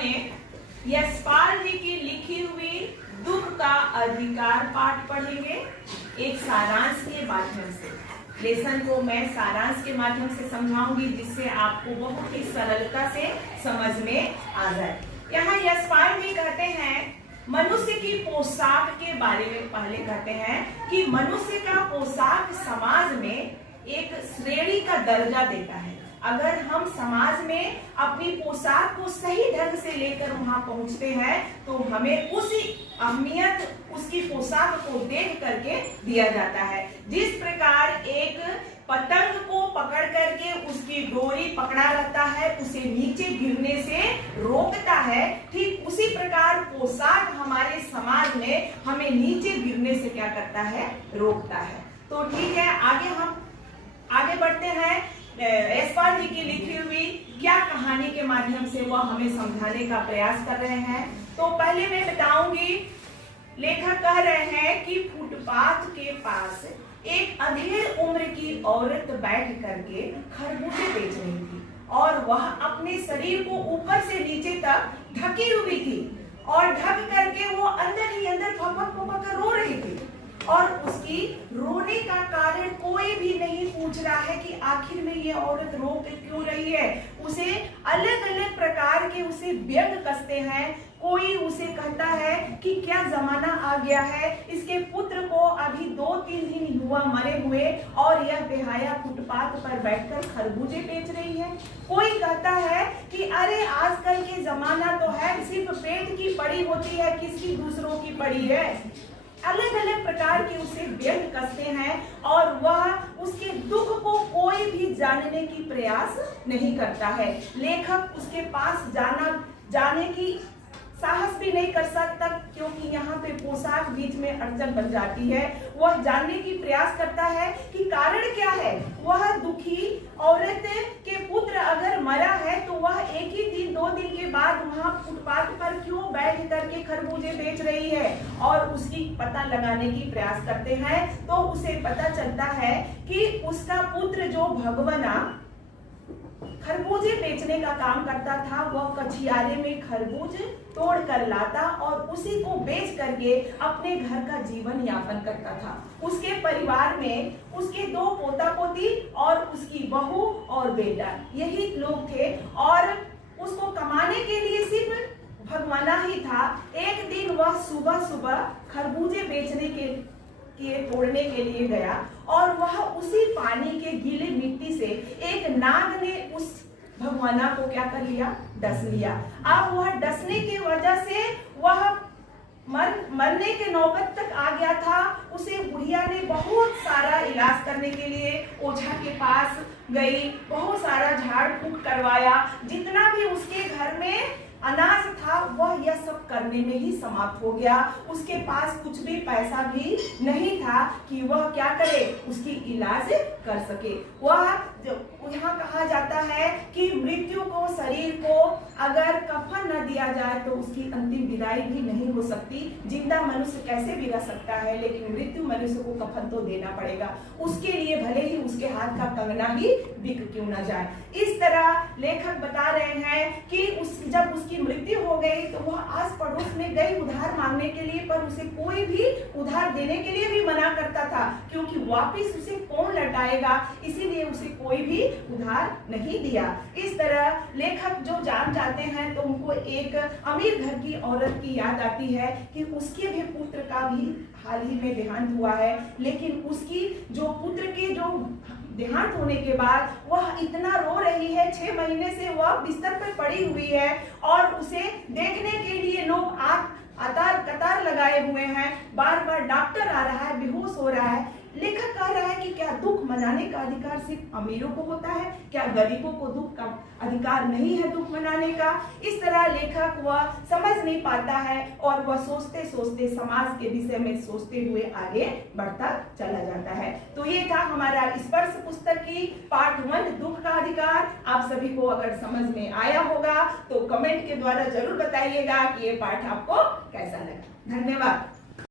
में यशपाल जी की लिखी हुई दुख का अधिकार पाठ पढ़ेंगे एक सारांश के माध्यम से। लेसन को मैं सारांश के माध्यम से समझाऊंगी जिससे आपको बहुत ही सरलता से समझ में आ जाए। यहाँ यशपाल जी कहते हैं मनुष्य की पोशाक के बारे में पहले कहते हैं कि मनुष्य का पोशाक समाज में एक श्रेणी का दर्जा देता है। अगर हम समाज में अपनी पोशाक को सही ढंग से लेकर वहां पहुंचते हैं तो हमें उसी अहमियत उसकी पोशाक को देख करके दिया जाता है। जिस प्रकार एक पतंग को पकड़ करके उसकी डोरी पकड़ा रहता है, उसे नीचे गिरने से रोकता है, ठीक उसी प्रकार पोशाक हमारे समाज में हमें नीचे गिरने से क्या करता है, रोकता है। तो ठीक है, आगे बढ़ते हैं। यशपाल जी की लिखी हुई क्या कहानी के माध्यम से वह हमें समझाने का प्रयास कर रहे हैं। तो पहले मैं बताऊंगी, लेखक कह रहे हैं कि फुटपाथ के पास एक अधेड़ उम्र की औरत बैठ करके खरबूजे बेच रही थी और वह अपने शरीर को ऊपर से नीचे तक ढकी हुई थी और ढक करके वो अंदर ही अंदर फपक फपक कर रो रही थी और उसकी रोने का कारण कोई भी नहीं पूछ रहा है कि आखिर में ये औरत रो क्यों रही है। उसे अलग अलग प्रकार के उसे व्यंग कसते हैं। कोई उसे कहता है कि क्या जमाना आ गया है, इसके पुत्र को अभी 2-3 दिन हुआ मरे हुए और यह बेहाया फुटपाथ पर बैठकर खरबूजे बेच रही है। कोई कहता है कि अरे आजकल के जमाना तो है सिर्फ पेट की पड़ी होती है, किसकी दूसरों की पड़ी है। अलग अलग प्रकार के उसे व्यंग कसते हैं और वह उसके दुख को कोई भी जानने की प्रयास नहीं करता है। लेखक उसके पास जाने की साहस भी नहीं कर सकता क्योंकि यहाँ पे पोशाक बीच में अड़चन बन जाती है। वह जानने की प्रयास करता है कि कारण क्या है। वह दुखी औरत के पुत्र अगर मरा है तो वह एक ही दिन 2 दिन के बाद वहाँ फुटपाथ पर क्यों बैठ करके खरबूजे बेच रही है और उसकी पता लगाने की प्रयास करते हैं। तो उसे पता चलता है कि उसका पुत्र जो भगवाना खरबूजे बेचने का काम करता था, वह कछियारे में खरबूज तोड़ कर लाता और उसी को बेच करके अपने घर का जीवन यापन करता था। उसके परिवार में उसके 2 पोता पोती और उसकी बहू और बेटा यही लोग थे और उसको कमाने के लिए सिर्फ भगवाना ही था। एक दिन वह सुबह सुबह खरबूजे बेचने के तोड़ने के लिए गया और वह उसी पानी के गीले मिट्टी से एक नाग ने उस भगवाना को क्या कर लिया, डस लिया। अब वह डसने की वजह से वह मरने के नौबत तक आ गया था। उसे बुढ़िया ने बहुत सारा इलाज करने के लिए ओझा के पास गई, बहुत सारा झाड़ फूक करवाया। जितना भी उसके घर में अनाज था वह यह सब करने में ही समाप्त हो गया। उसके पास कुछ भी पैसा भी नहीं था कि वह क्या करे, उसकी इलाज कर सके। वह यहाँ कहा जाता है कि मृत्यु को, शरीर को अगर कफन न दिया जाए तो उसकी अंतिम विदाई भी नहीं हो सकती। जिंदा मनुष्य कैसे भी रह सकता है लेकिन मृत्यु मनुष्य को कफन तो देना पड़ेगा। उसके लिए भले ही उसके हाथ का कंगना ही बिक क्यों न जाए। इस तरह लेखक बता रहे हैं कि जब उसकी मृत्यु हो गई तो वह आस पड़ोस में गई उधार मांगने के लिए, पर उसे कोई भी उधार देने के लिए भी मना करता था क्योंकि वापिस उसे कौन लौटाएगा, इसीलिए उसे कोई भी उधार नहीं दिया। इस तरह लेखक जो जान जाते हैं तो उनको एक अमीर घर की औरत की याद आती है कि उसके भी पुत्र का भी हाल ही में देहांत हुआ है, लेकिन उसकी जो पुत्र के जो देहांत होने के बाद वह इतना रो रही है, 6 महीने से वह बिस्तर पर पड़ी हुई है और उसे देखने के लिए लोग कतार लगाए हुए हैं। बार बार डॉक्टर आ रहा है, बेहोश हो रहा है। लेखक कह रहा है कि क्या दुख मनाने का अधिकार सिर्फ अमीरों को होता है, क्या गरीबों को दुख का अधिकार नहीं है दुख मनाने का। इस तरह लेखक वह समझ नहीं पाता है और वह सोचते सोचते समाज के विषय में सोचते हुए आगे बढ़ता चला जाता है। तो ये था हमारा स्पर्श पुस्तक की पार्ट 1 दुख का अधिकार। आप सभी को अगर समझ में आया होगा तो कमेंट के द्वारा जरूर बताइएगा कि ये पाठ आपको कैसा लगा। धन्यवाद।